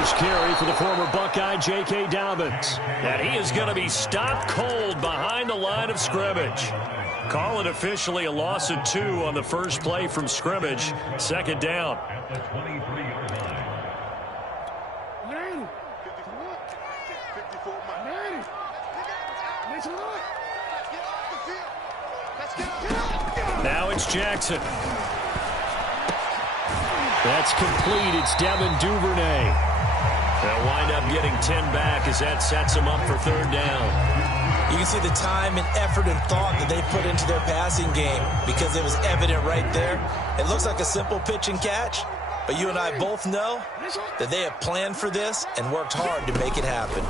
first carry for the former Buckeye, J.K. Dobbins. And he is going to be stopped cold behind the line of scrimmage. Call it officially a loss of 2 on the first play from scrimmage. Second down. Now it's Jackson. That's complete. It's Devin Duvernay. They'll wind up getting 10 back as that sets them up for third down. You can see the time and effort and thought that they put into their passing game because it was evident right there. It looks like a simple pitch and catch, but you and I both know that they have planned for this and worked hard to make it happen.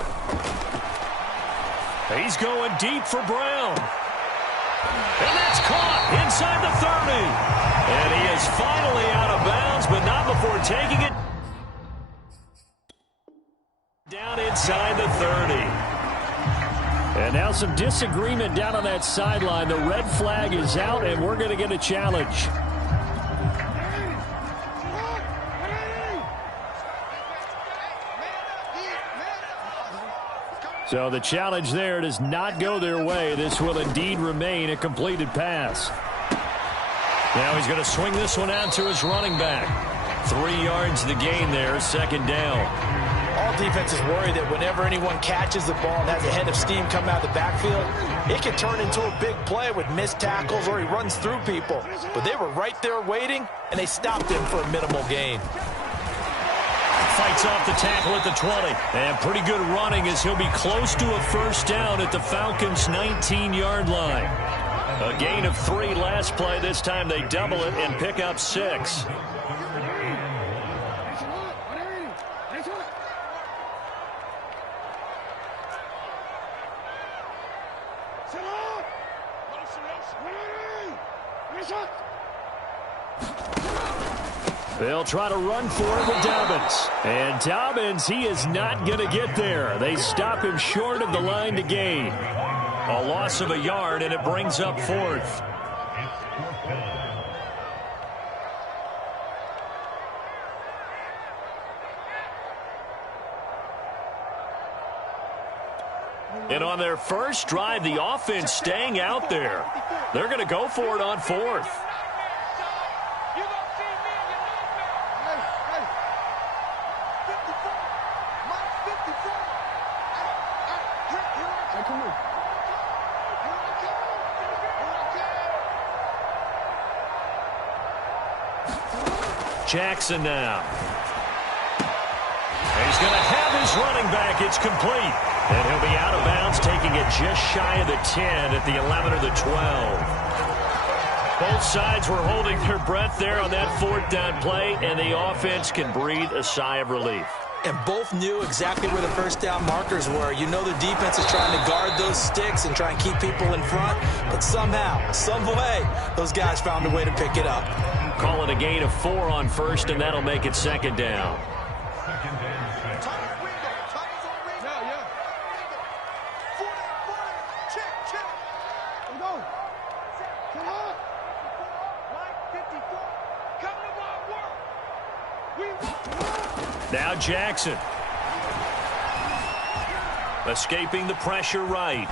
He's going deep for Brown. And that's caught inside the 30. And he is finally out of bounds, but not before taking it down inside the 30. And now some disagreement down on that sideline. The red flag is out, and we're going to get a challenge. So the challenge there does not go their way. This will indeed remain a completed pass. Now he's going to swing this one out to his running back. 3 yards the gain there, second down. All defenses worry that whenever anyone catches the ball and has a head of steam come out of the backfield, it can turn into a big play with missed tackles or he runs through people. But they were right there waiting, and they stopped him for a minimal gain. Fights off the tackle at the 20. And pretty good running as he'll be close to a first down at the Falcons' 19-yard line. A gain of 3 last play. This time they double it and pick up 6. They'll try to run for it with Dobbins. And Dobbins, he is not going to get there. They stop him short of the line to gain. A loss of a yard, and it brings up 4th. And on their first drive, the offense staying out there. They're going to go for it on 4th. Jackson now. He's going to have his running back. It's complete. And he'll be out of bounds, taking it just shy of the 10 at the 11 or the 12. Both sides were holding their breath there on that 4th down play, and the offense can breathe a sigh of relief. And both knew exactly where the first down markers were. You know the defense is trying to guard those sticks and try and keep people in front. But somehow, some way, those guys found a way to pick it up. Call it a gain of 4 on first, and that'll make it second down. Now Jackson. Escaping the pressure right.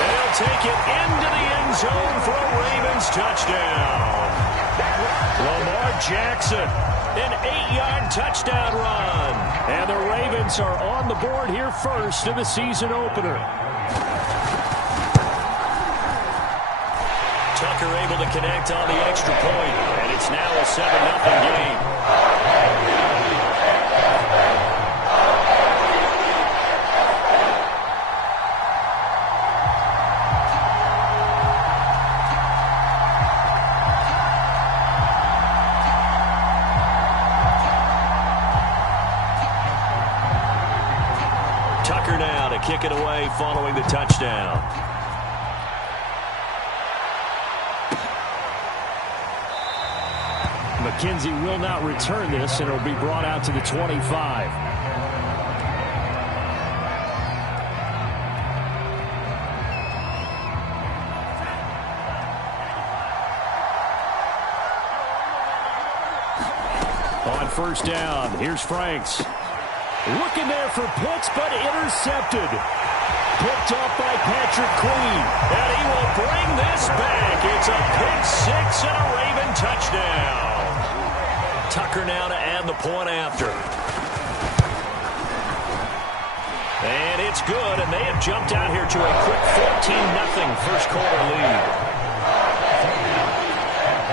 They'll take it into the end zone for a Ravens touchdown. Lamar Jackson, an 8-yard touchdown run. And the Ravens are on the board here first in the season opener. Tucker able to connect on the extra point, and it's now a 7-0 game. Tucker now to kick it away following the touchdown. McKenzie will not return this, and it'll be brought out to the 25. On first down, here's Franks. Looking there for Pitts, but intercepted. Picked off by Patrick Queen. And he will bring this back. It's a pick six and a Raven touchdown. Tucker now to add the point after. And it's good, and they have jumped out here to a quick 14-0 first quarter lead.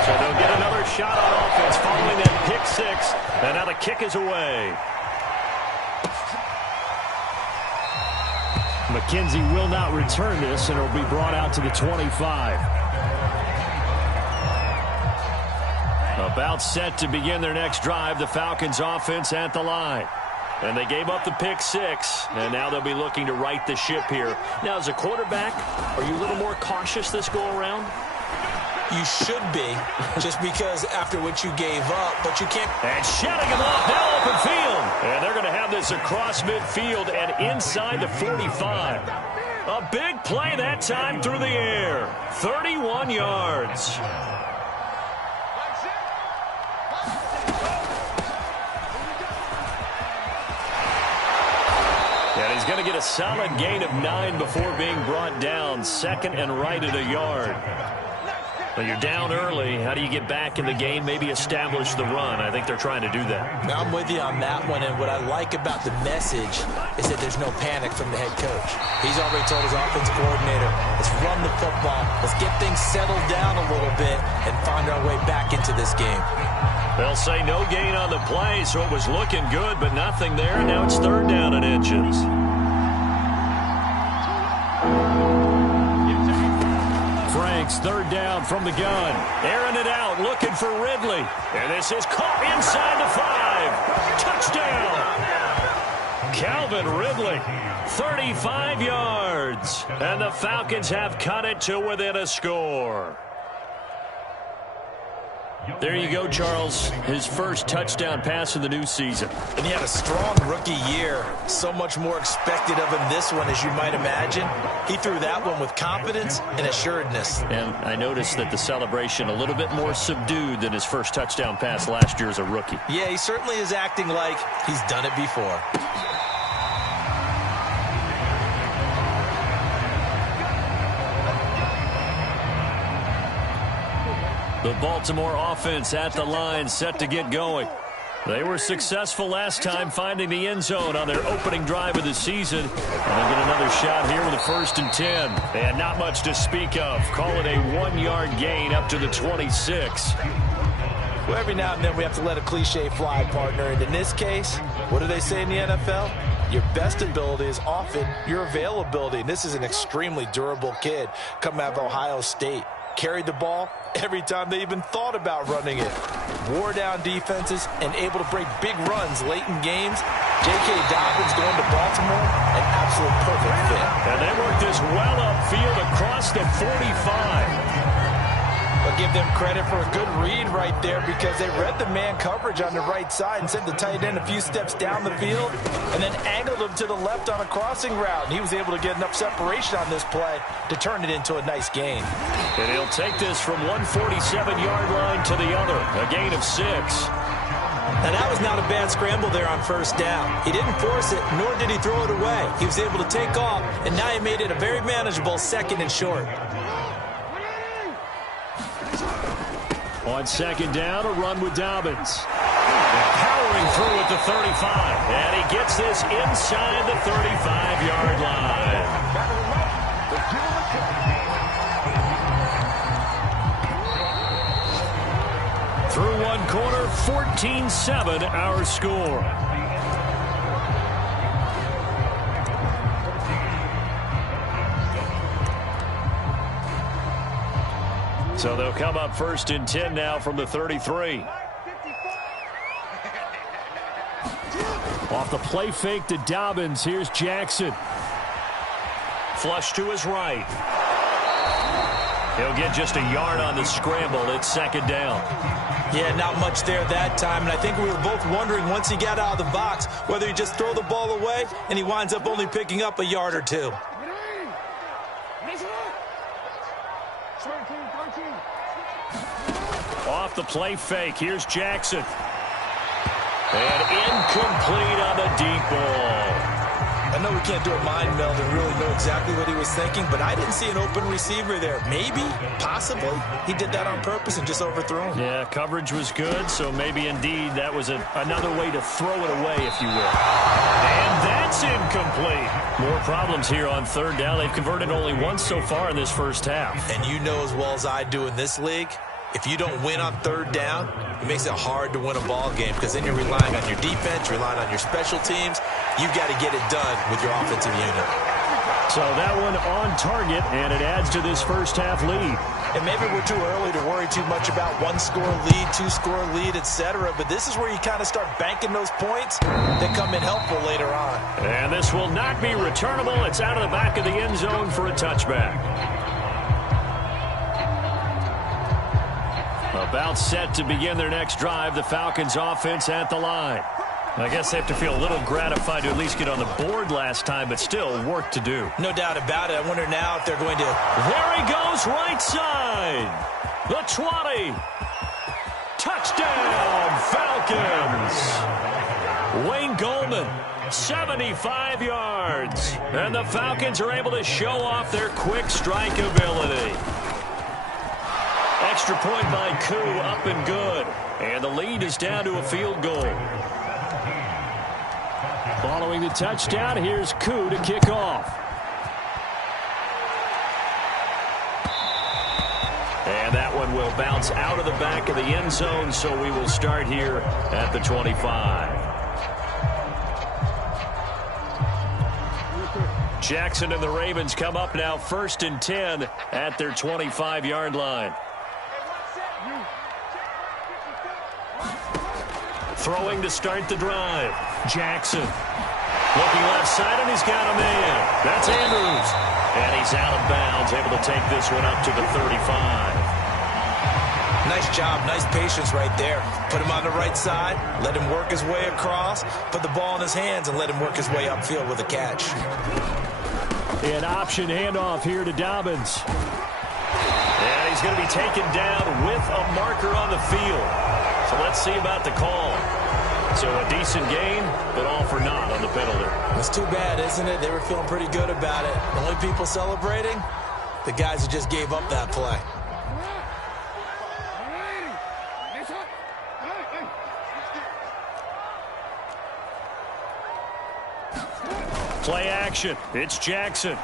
So they'll get another shot on offense following that pick six. And now the kick is away. McKenzie will not return this, and it will be brought out to the 25. About set to begin their next drive, the Falcons offense at the line. And they gave up the pick six, and now they'll be looking to right the ship here. Now, as a quarterback, are you a little more cautious this go-around? You should be, just because after what you gave up, but you can't. And shutting him off now open field. And they're going to have this across midfield and inside the 45. A big play that time through the air. 31 yards. And he's going to get a solid gain of 9 before being brought down. Second and right at a yard. Well, you're down early. How do you get back in the game, maybe establish the run? I think they're trying to do that. I'm with you on that one, and what I like about the message is that there's no panic from the head coach. He's already told his offensive coordinator, let's run the football, let's get things settled down a little bit and find our way back into this game. They'll say no gain on the play, so it was looking good, but nothing there, and now it's third down and inches. Franks, third down from the gun. Airing it out, looking for Ridley. And this is caught inside the 5. Touchdown! Calvin Ridley, 35 yards. And the Falcons have cut it to within a score. There you go, Charles. His first touchdown pass of the new season. And he had a strong rookie year. So much more expected of him this one, as you might imagine. He threw that one with confidence and assuredness. And I noticed that the celebration a little bit more subdued than his first touchdown pass last year as a rookie. Yeah, he certainly is acting like he's done it before. The Baltimore offense at the line, set to get going. They were successful last time finding the end zone on their opening drive of the season. And they'll get another shot here with a 1st and 10. And not much to speak of. Call it a 1-yard gain up to the 26. Well, every now and then we have to let a cliche fly, partner. And in this case, what do they say in the NFL? Your best ability is often your availability. And this is an extremely durable kid coming out of Ohio State. Carried the ball every time they even thought about running it. Wore down defenses and able to break big runs late in games. J.K. Dobbins going to Baltimore, an absolute perfect fit. And they work this well upfield across the 45. I'll give them credit for a good read right there because they read the man coverage on the right side and sent the tight end a few steps down the field and then angled him to the left on a crossing route. And he was able to get enough separation on this play to turn it into a nice gain. And he'll take this from 147-yard line to the other, a gain of 6. Now, that was not a bad scramble there on first down. He didn't force it, nor did he throw it away. He was able to take off, and now he made it a very manageable 2nd and short. On 2nd down, a run with Dobbins. Powering through at the 35. And he gets this inside the 35-yard line. Through one quarter, 14-7 our score. So they'll come up 1st and 10 now from the 33. Off the play fake to Dobbins. Here's Jackson. Flush to his right. He'll get just a yard on the scramble. It's 2nd down. Yeah, not much there that time. And I think we were both wondering once he got out of the box whether he just throw the ball away and he winds up only picking up a yard or 2. Off the play fake, here's Jackson. And incomplete on the deep ball. I know we can't do a mind meld and really know exactly what he was thinking, but I didn't see an open receiver there. Maybe, possibly, he did that on purpose and just overthrew him. Yeah, coverage was good, so maybe indeed that was another way to throw it away, if you will. And that's incomplete. More problems here on third down. They've converted only once so far in this first half. And you know as well as I do in this league, if you don't win on third down, it makes it hard to win a ball game because then you're relying on your defense, relying on your special teams. You've got to get it done with your offensive unit. So that one on target, and it adds to this first half lead. And maybe we're too early to worry too much about one-score lead, two-score lead, etc. But this is where you kind of start banking those points that come in helpful later on. And this will not be returnable. It's out of the back of the end zone for a touchback. About set to begin their next drive, the Falcons offense at the line. I guess they have to feel a little gratified to at least get on the board last time, but still work to do. No doubt about it. I wonder now if they're going to... There he goes, right side. The 20. Touchdown, Falcons. Wayne Goldman, 75 yards. And the Falcons are able to show off their quick strike ability. Extra point by Koo, up and good. And the lead is down to a field goal. Following the touchdown, here's Koo to kick off. And that one will bounce out of the back of the end zone, so we will start here at the 25. Jackson and the Ravens come up now 1st and 10 at their 25-yard line. Throwing to start the drive. Jackson. Looking left side, and he's got a man. That's Andrews. And he's out of bounds, able to take this one up to the 35. Nice job, nice patience right there. Put him on the right side, let him work his way across, put the ball in his hands, and let him work his way upfield with a catch. An option handoff here to Dobbins. And he's going to be taken down with a marker on the field. So let's see about the call. So a decent gain, but all for naught on the penalty. It's too bad, isn't it? They were feeling pretty good about it. The only people celebrating, the guys who just gave up that play. Play action. It's Jackson.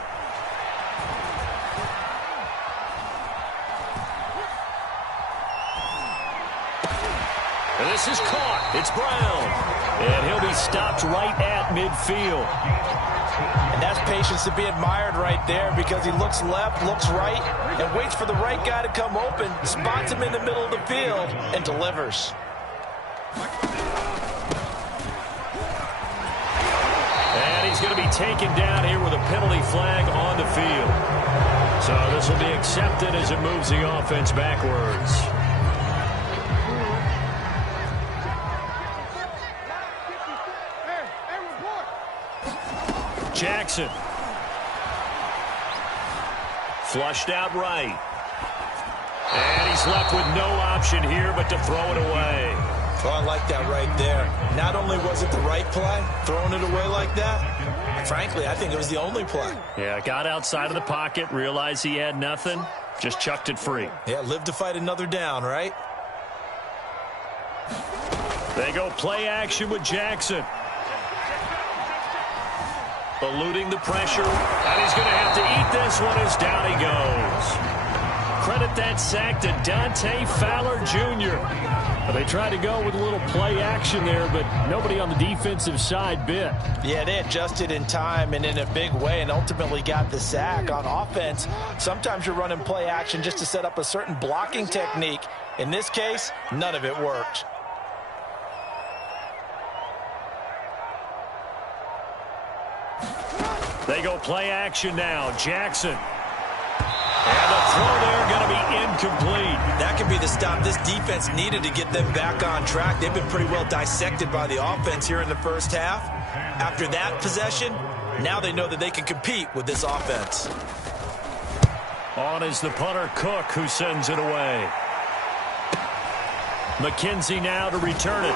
And this is caught. It's Brown. And he'll be stopped right at midfield. And that's patience to be admired right there because he looks left, looks right, and waits for the right guy to come open, spots him in the middle of the field, and delivers. And he's going to be taken down here with a penalty flag on the field. So this will be accepted as it moves the offense backwards. Jackson. Flushed out right. And he's left with no option here but to throw it away. Oh, I like that right there. Not only was it the right play, throwing it away like that, frankly, I think it was the only play. Yeah, got outside of the pocket, realized he had nothing, just chucked it free. Yeah, live to fight another down, right? They go play action with Jackson. Eluding the pressure, and he's going to have to eat this one as down he goes. Credit that sack to Dante Fowler Jr. They tried to go with a little play action there, but nobody on the defensive side bit. Yeah, they adjusted in time and in a big way and ultimately got the sack. On offense, sometimes you're running play action just to set up a certain blocking technique. In this case, none of it worked. They go play action now. Jackson. And the throw there going to be incomplete. That could be the stop this defense needed to get them back on track. They've been pretty well dissected by the offense here in the first half. After that possession, now they know that they can compete with this offense. On is the punter, Cook, who sends it away. McKenzie now to return it.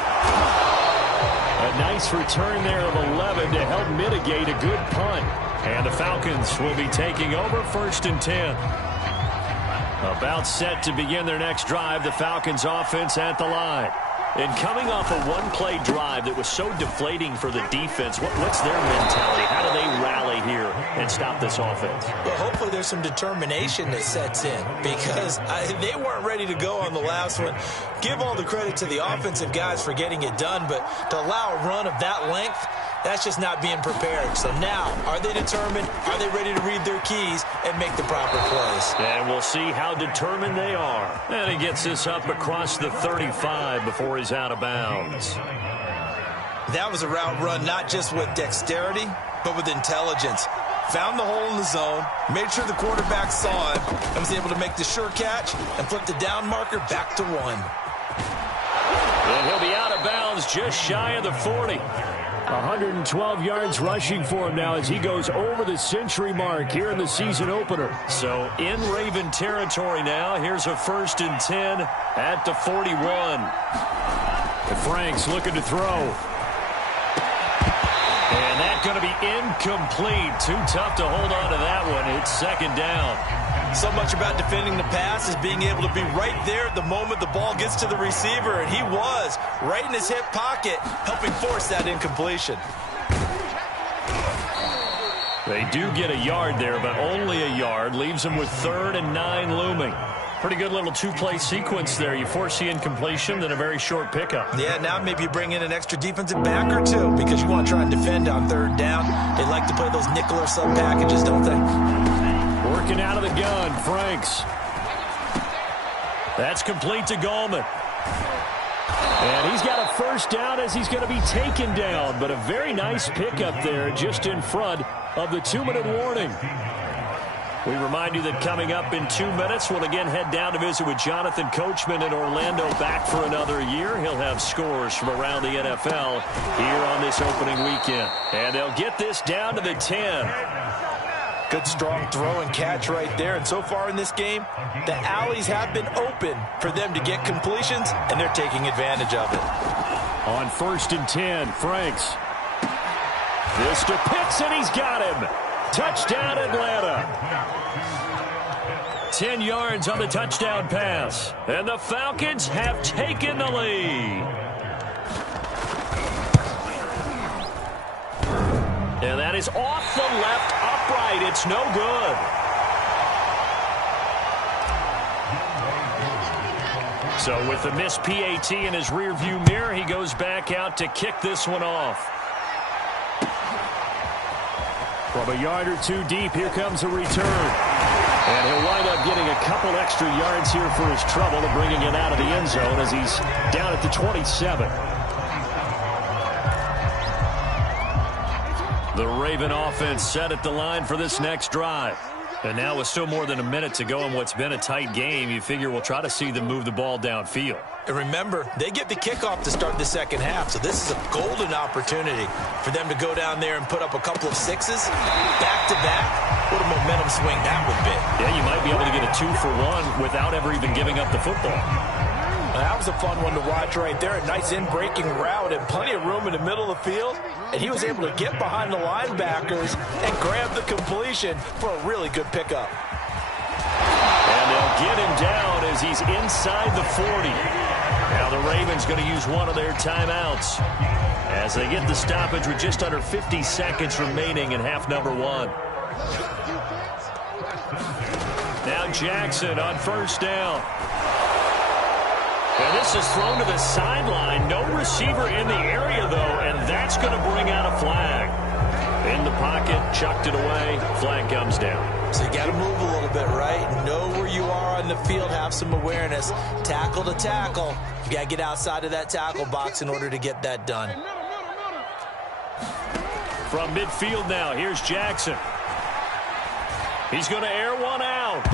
A nice return there of 11 to help mitigate a good punt. And the Falcons will be taking over 1st and 10. About set to begin their next drive, the Falcons offense at the line. And coming off a one-play drive that was so deflating for the defense, what's their mentality? How do they rally here and stop this offense? Well, hopefully there's some determination that sets in because they weren't ready to go on the last one. Give all the credit to the offensive guys for getting it done, but to allow a run of that length, that's just not being prepared. So now, are they determined? Are they ready to read their keys and make the proper plays? And we'll see how determined they are. And he gets this up across the 35 before he's out of bounds. That was a route run not just with dexterity, but with intelligence. Found the hole in the zone, made sure the quarterback saw it, and was able to make the sure catch and flip the down marker back to 1. And he'll be out of bounds just shy of the 40. 112 yards rushing for him now as he goes over the century mark here in the season opener. So in Raven territory now. Here's a 1st and 10 at the 41. Frank's looking to throw. And that's going to be incomplete. Too tough to hold on to that one. It's 2nd down. So much about defending the pass is being able to be right there at the moment the ball gets to the receiver, and he was right in his hip pocket, helping force that incompletion. They do get a yard there, but only a yard. Leaves them with 3rd and 9 looming. Pretty good little two-play sequence there. You force the incompletion, then a very short pickup. Yeah, now maybe you bring in an extra defensive back or two because you want to try and defend on 3rd down. They like to play those nickel or sub packages, don't they? Working out of the gun, Franks. That's complete to Gallman. And he's got a 1st down as he's going to be taken down. But a very nice pickup there just in front of the 2-minute warning. We remind you that coming up in 2 minutes, we'll again head down to visit with Jonathan Coachman in Orlando, back for another year. He'll have scores from around the NFL here on this opening weekend. And they'll get this down to the 10. Good strong throw and catch right there. And so far in this game, the alleys have been open for them to get completions, and they're taking advantage of it. On 1st and 10, Franks. This to Pitts, and he's got him. Touchdown, Atlanta. 10 yards on the touchdown pass. And the Falcons have taken the lead. And that is off the left upright. It's no good. So with the missed PAT in his rearview mirror, he goes back out to kick this one off. From a yard or two deep, here comes a return. And he'll wind up getting a couple extra yards here for his trouble and bringing it out of the end zone as he's down at the 27. The Raven offense set at the line for this next drive. And now with still more than a minute to go in what's been a tight game, you figure we'll try to see them move the ball downfield. And remember, they get the kickoff to start the second half, so this is a golden opportunity for them to go down there and put up a couple of sixes back-to-back. What a momentum swing that would be. Yeah, you might be able to get a 2-for-1 without ever even giving up the football. That was a fun one to watch right there. A nice in-breaking route and plenty of room in the middle of the field. And he was able to get behind the linebackers and grab the completion for a really good pickup. And they'll get him down as he's inside the 40. Now the Ravens going to use one of their timeouts as they get the stoppage with just under 50 seconds remaining in half number 1. Now Jackson on 1st down. And this is thrown to the sideline. No receiver in the area, though, and that's going to bring out a flag. In the pocket, chucked it away. Flag comes down. So you got to move a little bit, right? Know where you are on the field, have some awareness. Tackle to tackle. You got to get outside of that tackle box in order to get that done. From midfield now, here's Jackson. He's going to air one out.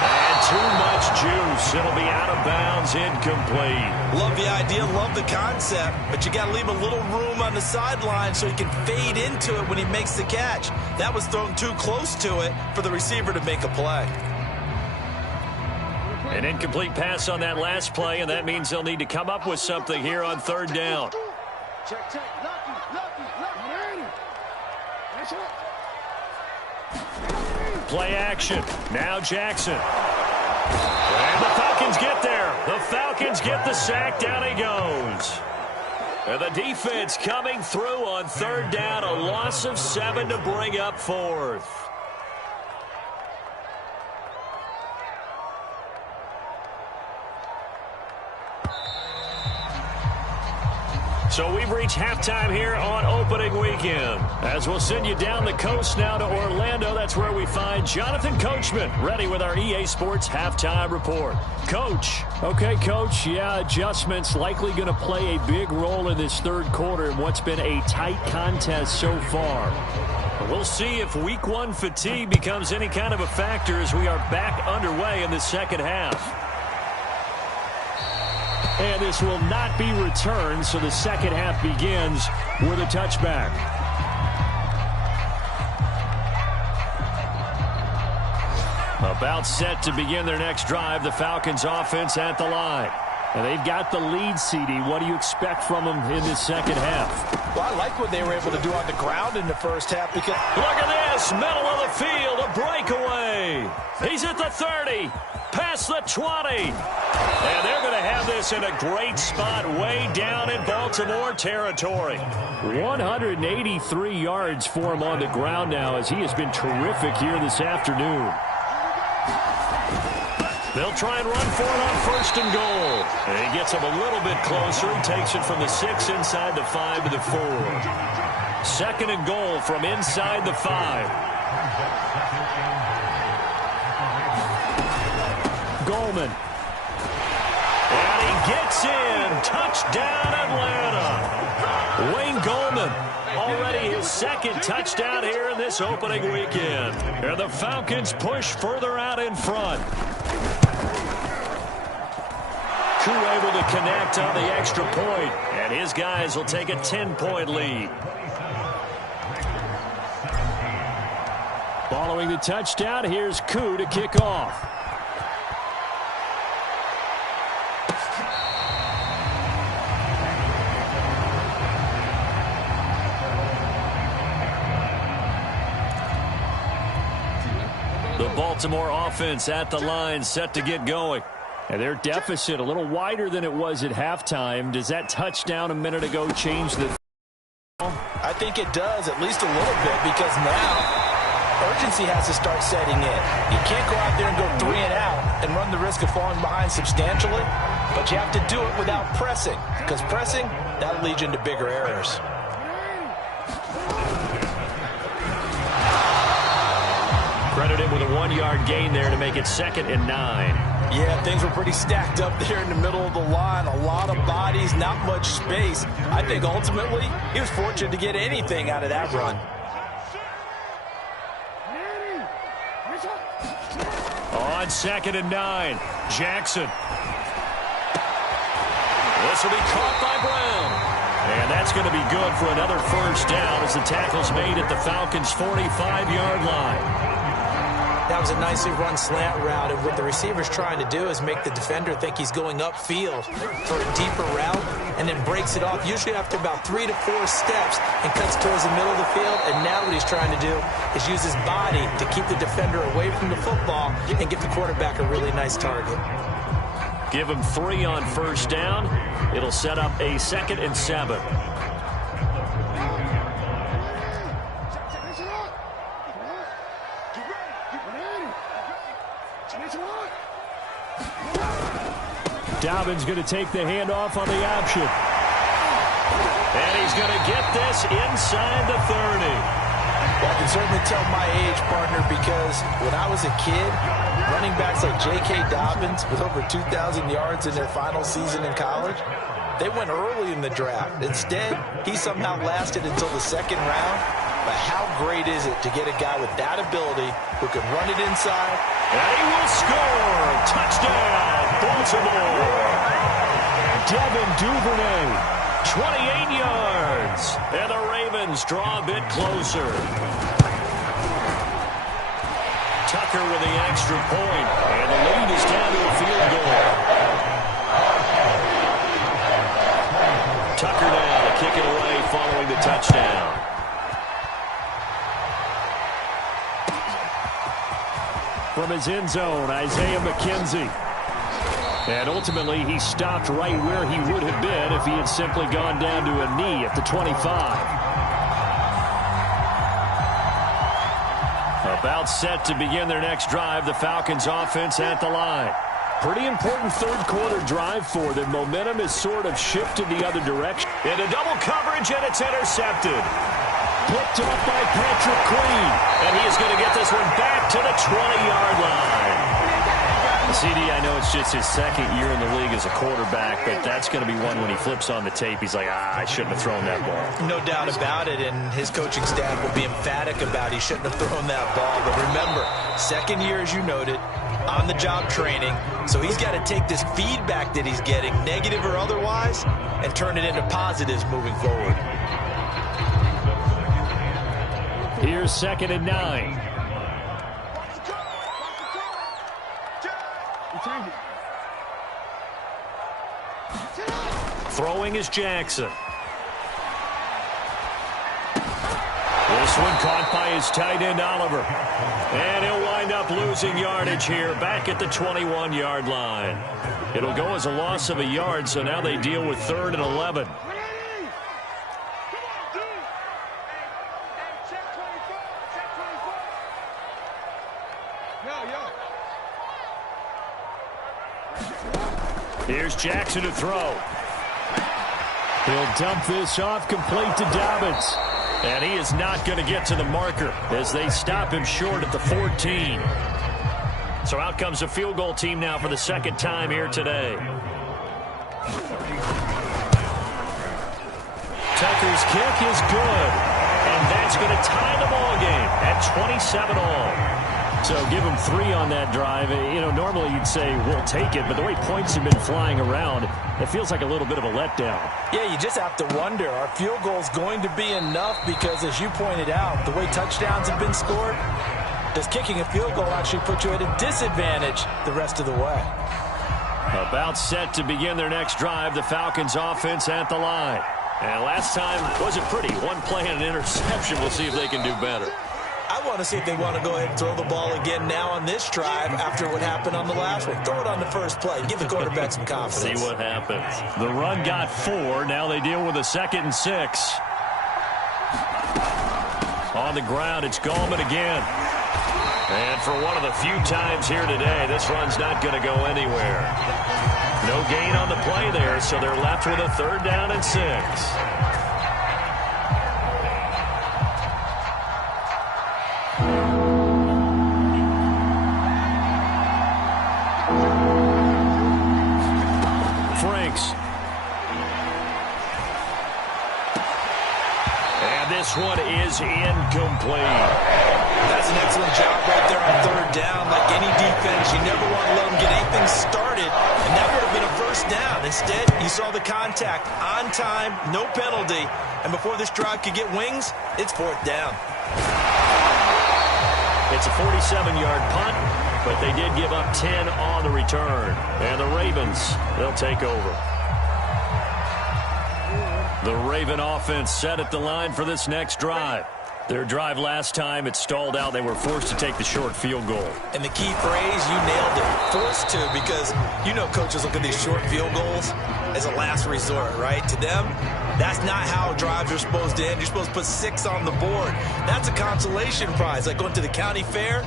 And too much juice. It'll be out of bounds, incomplete. Love the idea, love the concept, but you got to leave a little room on the sideline so he can fade into it when he makes the catch. That was thrown too close to it for the receiver to make a play. An incomplete pass on that last play, and that means they'll need to come up with something here on 3rd down. Check, check. Lucky. Play action. Now Jackson. And the Falcons get there. The Falcons get the sack. Down he goes. And the defense coming through on third down. A loss of 7 to bring up fourth. So we've reached halftime here on opening weekend. As we'll send you down the coast now to Orlando, that's where we find Jonathan Coachman ready with our EA Sports halftime report. Coach. Okay, Coach. Yeah, adjustments likely going to play a big role in this third quarter in what's been a tight contest so far. We'll see if week one fatigue becomes any kind of a factor as we are back underway in the second half. And this will not be returned, so the second half begins with a touchback. About set to begin their next drive, the Falcons offense at the line. And they've got the lead, CD. What do you expect from them in this second half? Well, I like what they were able to do on the ground in the first half because... Look at this, middle of the field, a breakaway. He's at the 30, past the 20. And they're going to have this in a great spot way down in Baltimore territory. 183 yards for him on the ground now as he has been terrific here this afternoon. They'll try and run for it on first and goal. And he gets him a little bit closer. He takes it from the 6 inside the 5 to the 4. Second and goal from inside the 5. Goldman. And he gets in. Touchdown, Atlanta. Wayne Goldman, already his second touchdown here in this opening weekend. And the Falcons push further out in front. Koo able to connect on the extra point, and his guys will take a 10-point lead. Following the touchdown, here's Koo to kick off. The Baltimore offense at the line, set to get going. And their deficit a little wider than it was at halftime. Does that touchdown a minute ago change the... I think it does, at least a little bit, because now urgency has to start setting in. You can't go out there and go 3 and out and run the risk of falling behind substantially, but you have to do it without pressing, because pressing, that'll lead you into bigger errors. Credited with a 1-yard gain there to make it 2nd and 9. Yeah, things were pretty stacked up there in the middle of the line. A lot of bodies, not much space. I think ultimately he was fortunate to get anything out of that run. On 2nd and 9, Jackson. This will be caught by Brown. And that's going to be good for another first down as the tackle's made at the Falcons' 45-yard line. That was a nicely run slant route, and what the receiver's trying to do is make the defender think he's going upfield for a deeper route, and then breaks it off, usually after about 3 to 4 steps, and cuts towards the middle of the field. And now what he's trying to do is use his body to keep the defender away from the football and give the quarterback a really nice target. Give him 3 on first down. It'll set up a 2nd and 7. Dobbins going to take the handoff on the option. And he's going to get this inside the 30. Well, I can certainly tell my age, partner, because when I was a kid, running backs like J.K. Dobbins with over 2,000 yards in their final season in college, they went early in the draft. Instead, he somehow lasted until the 2nd round. But how great is it to get a guy with that ability who can run it inside? And he will score. Touchdown, Baltimore. Devin Duvernay, 28 yards. And the Ravens draw a bit closer. Tucker with the extra point. And the lead is down to a field goal. Tucker now to kick it away following the touchdown. From his end zone, Isaiah McKenzie. And ultimately, he stopped right where he would have been if he had simply gone down to a knee at the 25. About set to begin their next drive, the Falcons offense at the line. Pretty important third quarter drive for them. Momentum is sort of shifted the other direction. Into double coverage, and it's intercepted. Picked up by Patrick Queen. And he is going to get this one back to the 20-yard line. CD, I know it's just his second year in the league as a quarterback, but that's going to be one when he flips on the tape. He's like, I shouldn't have thrown that ball. No doubt about it, and his coaching staff will be emphatic about he shouldn't have thrown that ball. But remember, second year, as you noted, on-the-job training, so he's got to take this feedback that he's getting, negative or otherwise, and turn it into positives moving forward. Here's 2nd and 9. Throwing is Jackson. This one caught by his tight end, Oliver. And he'll wind up losing yardage here back at the 21-yard line. It'll go as a loss of a yard, so now they deal with 3rd and 11. Here's Jackson to throw. He'll dump this off complete to Dobbins. And he is not going to get to the marker as they stop him short at the 14. So out comes a field goal team now for the second time here today. Tucker's kick is good. And that's going to tie the ball game at 27-all. So give him 3 on that drive. You know, normally you'd say we'll take it, but the way points have been flying around, it feels like a little bit of a letdown. Yeah, you just have to wonder, are field goals going to be enough? Because as you pointed out, the way touchdowns have been scored, does kicking a field goal actually put you at a disadvantage the rest of the way? About set to begin their next drive, the Falcons offense at the line. And last time wasn't pretty. One play and an interception. We'll see if they can do better. I want to see if they want to go ahead and throw the ball again now on this drive after what happened on the last one. Throw it on the first play. Give the quarterback some confidence. See what happens. The run got 4. Now they deal with a 2nd and 6. On the ground, it's Gallman again. And for one of the few times here today, this run's not going to go anywhere. No gain on the play there, so they're left with a 3rd down and 6. This one is incomplete. That's an excellent job right there on 3rd down. Like any defense, you never want to let them get anything started, and that would have been a 1st down. Instead, you saw the contact on time, no penalty, and before this drive could get wings, it's 4th down. It's a 47-yard punt, but they did give up 10 on the return. And the Ravens, they'll take over. The Raven offense set at the line for this next drive. Their drive last time, it stalled out. They were forced to take the short field goal. And the key phrase, you nailed it, forced to, because you know coaches look at these short field goals as a last resort, right? To them, that's not how drives are supposed to end. You're supposed to put 6 on the board. That's a consolation prize. Like going to the county fair,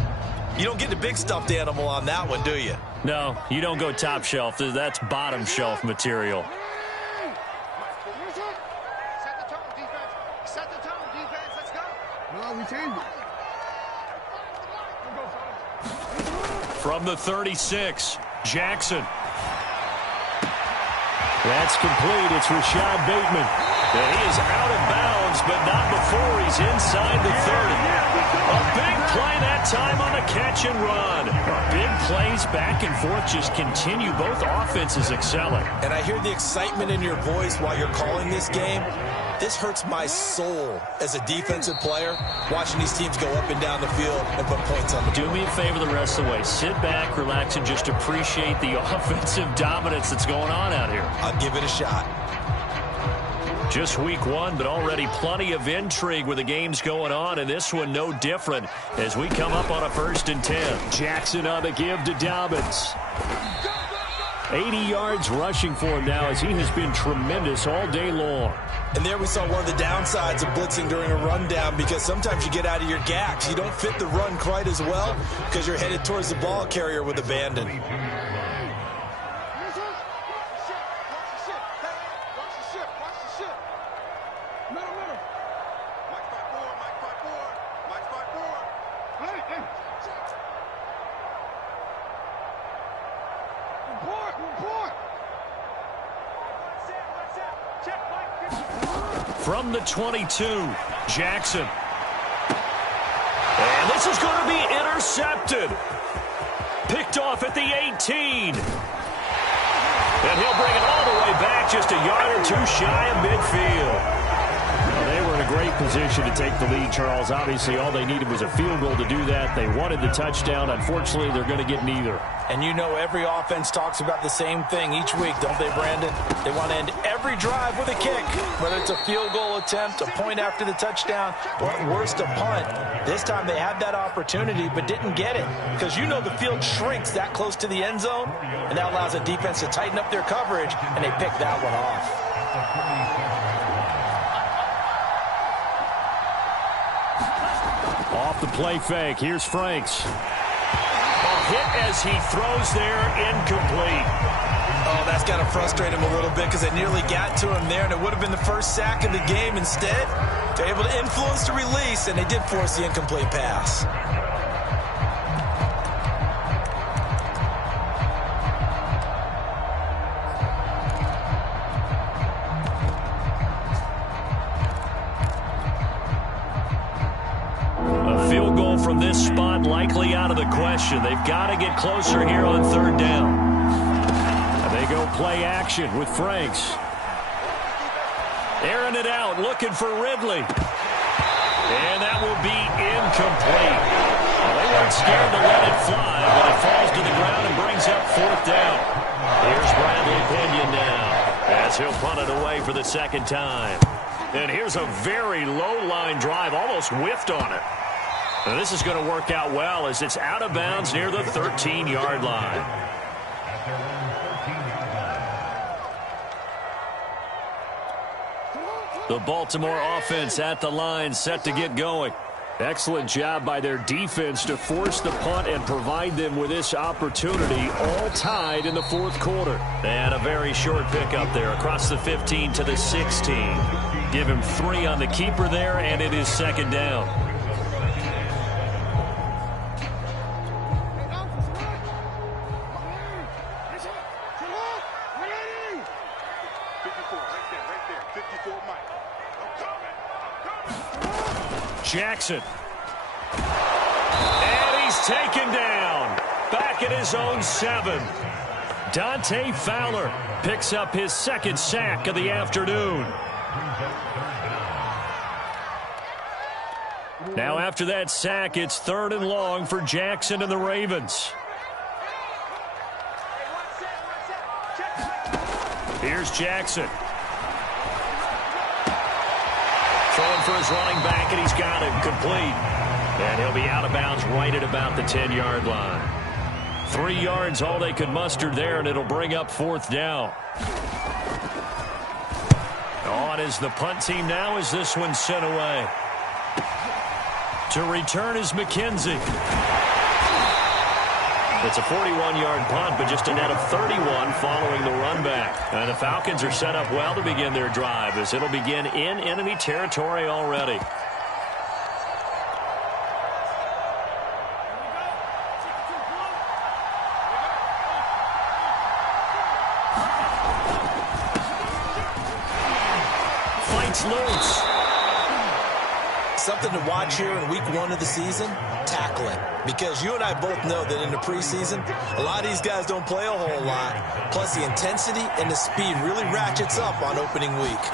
you don't get the big stuffed animal on that one, do you? No, you don't go top shelf. That's bottom shelf material. From the 36, Jackson. That's complete. It's Rashad Bateman. And he is out of bounds, but not before he's inside the 30. A big play that time on the catch and run. Big plays back and forth just continue. Both offenses excelling. And I hear the excitement in your voice while you're calling this game. This hurts my soul as a defensive player, watching these teams go up and down the field and put points on the board. Do me a favor the rest of the way. Sit back, relax, and just appreciate the offensive dominance that's going on out here. I'll give it a shot. Just week one, but already plenty of intrigue with the games going on, and this one no different as we come up on a 1st and 10. Jackson on the give to Dobbins. 80 yards rushing for him now as he has been tremendous all day long. And there we saw one of the downsides of blitzing during a rundown, because sometimes you get out of your gaps. You don't fit the run quite as well because you're headed towards the ball carrier with abandon. From the 22, Jackson. And this is going to be intercepted. Picked off at the 18. And he'll bring it all the way back, just a yard or two shy of midfield. Well, they were in a great position to take the lead, Charles. Obviously, all they needed was a field goal to do that. They wanted the touchdown. Unfortunately, they're going to get neither. And you know every offense talks about the same thing each week, don't they, Brandon? They want to end every drive with a kick, whether it's a field goal attempt, a point after the touchdown, or at worst, a punt. This time they had that opportunity but didn't get it, because you know the field shrinks that close to the end zone, and that allows the defense to tighten up their coverage, and they pick that one off. Off the play fake, here's Franks. Hit as he throws there, incomplete. Oh, that's got to frustrate him a little bit because they nearly got to him there, and it would have been the first sack of the game. Instead, they're able to influence the release, and they did force the incomplete pass. From this spot, likely out of the question. They've got to get closer here on 3rd down. And they go play action with Franks. Airing it out, looking for Ridley. And that will be incomplete. Well, they weren't scared to let it fly, but it falls to the ground and brings up 4th down. Here's Bradley Pinion now as he'll punt it away for the 2nd time. And here's a very low-line drive, almost whiffed on it. Now this is going to work out well as it's out of bounds near the 13-yard line. The Baltimore offense at the line, set to get going. Excellent job by their defense to force the punt and provide them with this opportunity, all tied in the 4th quarter. And a very short pickup there across the 15 to the 16. Give him 3 on the keeper there, and it is 2nd down. Jackson. And he's taken down. Back at his own 7. Dante Fowler picks up his 2nd sack of the afternoon. Now after that sack, it's 3rd and long for Jackson and the Ravens. Here's Jackson. Throwing for his running back, and he's got him complete. And he'll be out of bounds right at about the 10-yard line. 3 yards, all they could muster there, and it'll bring up 4th down. On is the punt team now as this one's sent away. To return is McKenzie. It's a 41-yard punt, but just a net of 31 following the run back. And the Falcons are set up well to begin their drive as it'll begin in enemy territory already. Fights loose. Something to watch here in week 1 of the season, tackling. Because you and I both know that in the preseason, a lot of these guys don't play a whole lot. Plus the intensity and the speed really ratchets up on opening week.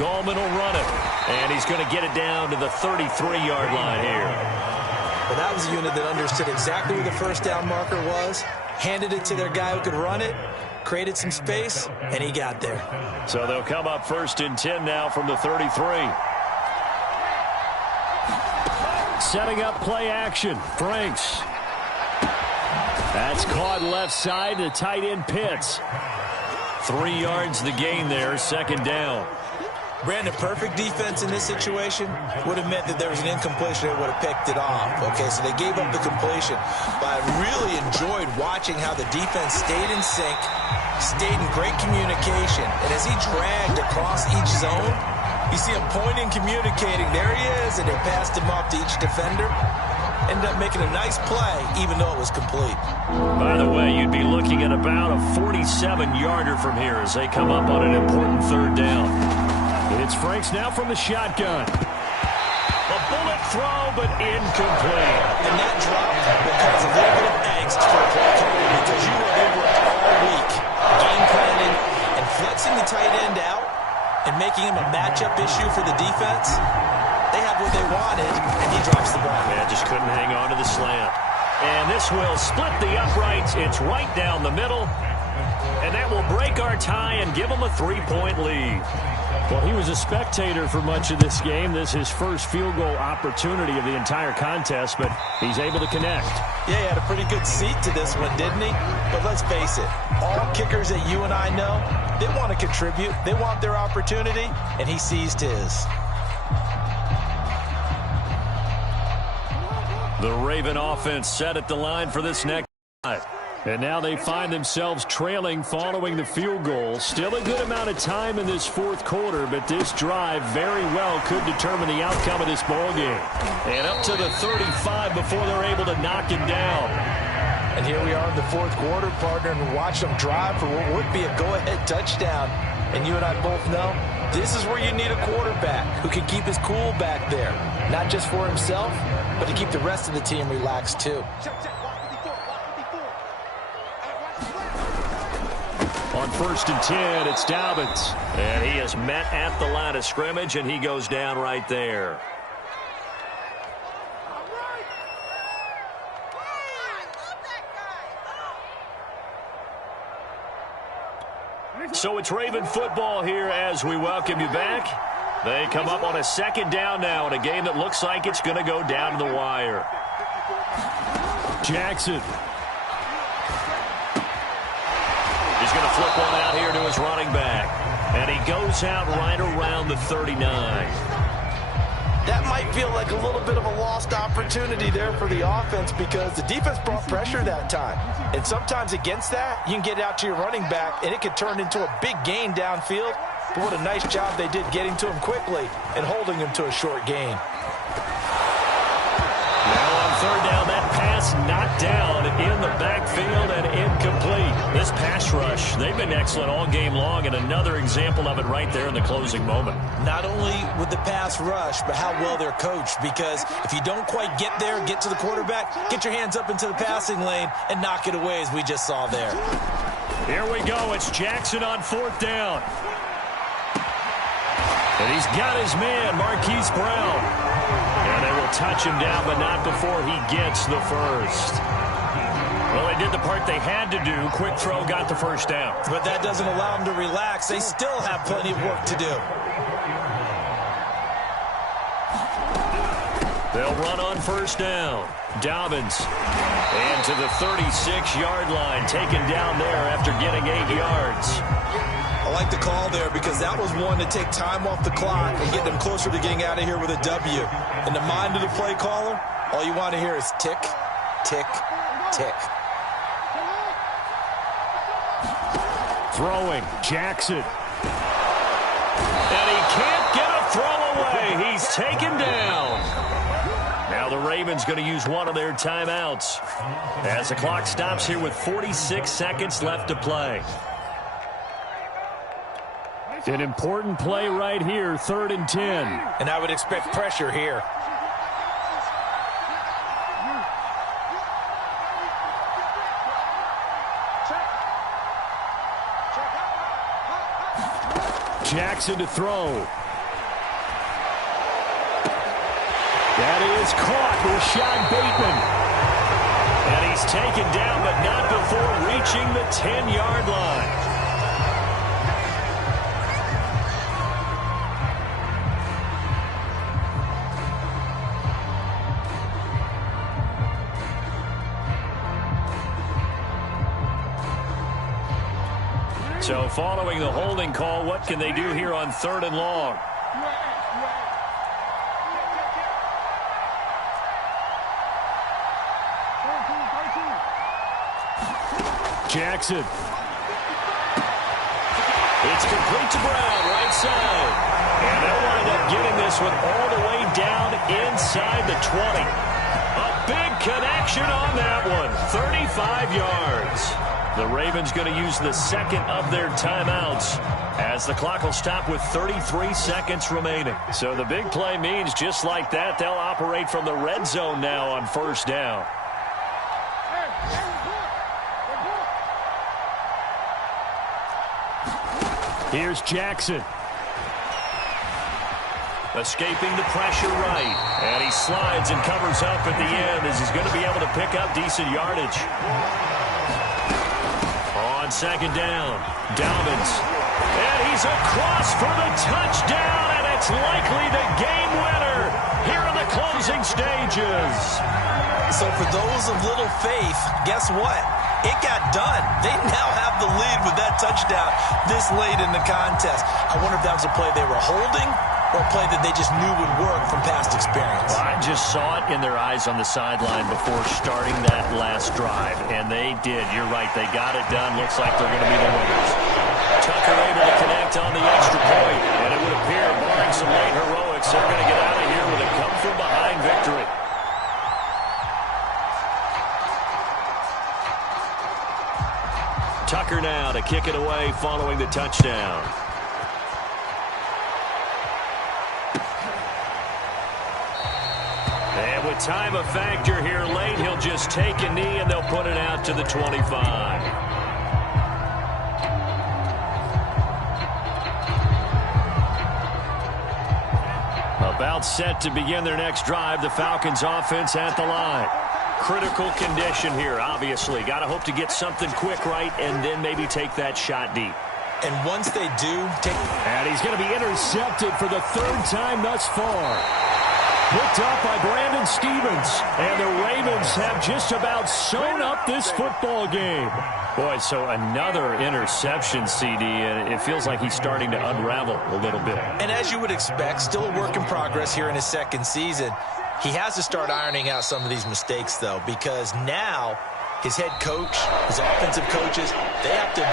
Gallman will run it. And he's going to get it down to the 33-yard line here. Well, that was a unit that understood exactly where the 1st down marker was, handed it to their guy who could run it, created some space, and he got there. So they'll come up 1st and 10 now from the 33. Setting up play action. Franks. That's caught left side to tight end Pitts. 3 yards the gain there, 2nd down. Brandon, perfect defense in this situation would have meant that there was an incompletion. They would have picked it off. Okay, so they gave up the completion. But I really enjoyed watching how the defense stayed in sync, stayed in great communication. And as he dragged across each zone, you see him pointing, communicating. There he is, and they passed him off to each defender. Ended up making a nice play, even though it was complete. By the way, you'd be looking at about a 47-yarder from here as they come up on an important 3rd down. It's Franks now from the shotgun. A bullet throw, but incomplete. And that drop will cause a little bit of angst for a play caller because you know they worked all week game planning and flexing the tight end out and making him a matchup issue for the defense. They have what they wanted, and he drops the ball. Man, just couldn't hang on to the slant. And this will split the uprights. It's right down the middle. And that will break our tie and give them a 3-point lead. Well, he was a spectator for much of this game. This is his first field goal opportunity of the entire contest, but he's able to connect. Yeah, he had a pretty good seat to this one, didn't he? But let's face it, all kickers that you and I know, they want to contribute. They want their opportunity, and he seized his. The Raven offense set at the line for this next drive. And now they find themselves trailing following the field goal. Still a good amount of time in this 4th quarter, but this drive very well could determine the outcome of this ball game. And up to the 35 before they're able to knock him down. And here we are in the 4th quarter, partner, and watch them drive for what would be a go-ahead touchdown. And you and I both know this is where you need a quarterback who can keep his cool back there. Not just for himself, but to keep the rest of the team relaxed too. On 1st and 10, it's Dobbins. And he is met at the line of scrimmage, and he goes down right there. So it's Raven football here as we welcome you back. They come up on a 2nd down now in a game that looks like it's going to go down to the wire. Jackson. He's going to flip one out here to his running back. And he goes out right around the 39. That might feel like a little bit of a lost opportunity there for the offense because the defense brought pressure that time. And sometimes against that, you can get out to your running back, and it could turn into a big gain downfield. But what a nice job they did getting to him quickly and holding him to a short gain. Now on 3rd down, that pass knocked down in the backfield and incomplete. This pass rush, they've been excellent all game long, and another example of it right there in the closing moment. Not only with the pass rush, but how well they're coached, because if you don't quite get there, get to the quarterback, get your hands up into the passing lane and knock it away as we just saw there. Here we go. It's Jackson on 4th down. And he's got his man, Marquise Brown. And they will touch him down, but not before he gets the first. Well, they did the part they had to do. Quick throw got the 1st down. But that doesn't allow them to relax. They still have plenty of work to do. They'll run on 1st down. Dobbins. And to the 36-yard line, taken down there after getting 8 yards. I like the call there because that was one to take time off the clock and get them closer to getting out of here with a W. In the mind of the play caller, all you want to hear is tick, tick, tick. Throwing, Jackson. And he can't get a throw away. He's taken down. Now the Ravens going to use one of their timeouts as the clock stops here with 46 seconds left to play. An important play right here, 3rd and 10. And I would expect pressure here. Jackson to throw. That is caught with Sean Bateman. And he's taken down, but not before reaching the 10-yard line. So following the holding call, what can they do here on 3rd and long? Jackson. It's complete to Brown, right side. And they'll wind up getting this one all the way down inside the 20. A big connection on that one. 35 yards. The Ravens going to use the second of their timeouts as the clock will stop with 33 seconds remaining. So the big play means just like that, they'll operate from the red zone now on 1st down. Here's Jackson. Escaping the pressure right. And he slides and covers up at the end as he's going to be able to pick up decent yardage. On 2nd down, Dobbins. And he's across for the touchdown, and it's likely the game winner here in the closing stages. So for those of little faith, guess what? It got done. They now have the lead with that touchdown this late in the contest. I wonder if that was a play they were holding or a play that they just knew would work from past experience. Well, I just saw it in their eyes on the sideline before starting that last drive, and they did. You're right. They got it done. Looks like they're going to be the winners. Tucker able to connect on the extra point, and it would appear, barring some late heroics, they're going to get out of here with a come-from-behind victory. Tucker now to kick it away following the touchdown. And with time a factor here late, he'll just take a knee and they'll put it out to the 25. About set to begin their next drive, the Falcons offense at the line. Critical condition here, obviously. Got to hope to get something quick right and then maybe take that shot deep. And once they do, and he's going to be intercepted for the 3rd time thus far. Picked up by Brandon Stevens. And the Ravens have just about sewn up this football game. Boy, so another interception, CD, and it feels like he's starting to unravel a little bit. And as you would expect, still a work in progress here in his 2nd season. He has to start ironing out some of these mistakes, though, because now his head coach, his offensive coaches, they have to evaluate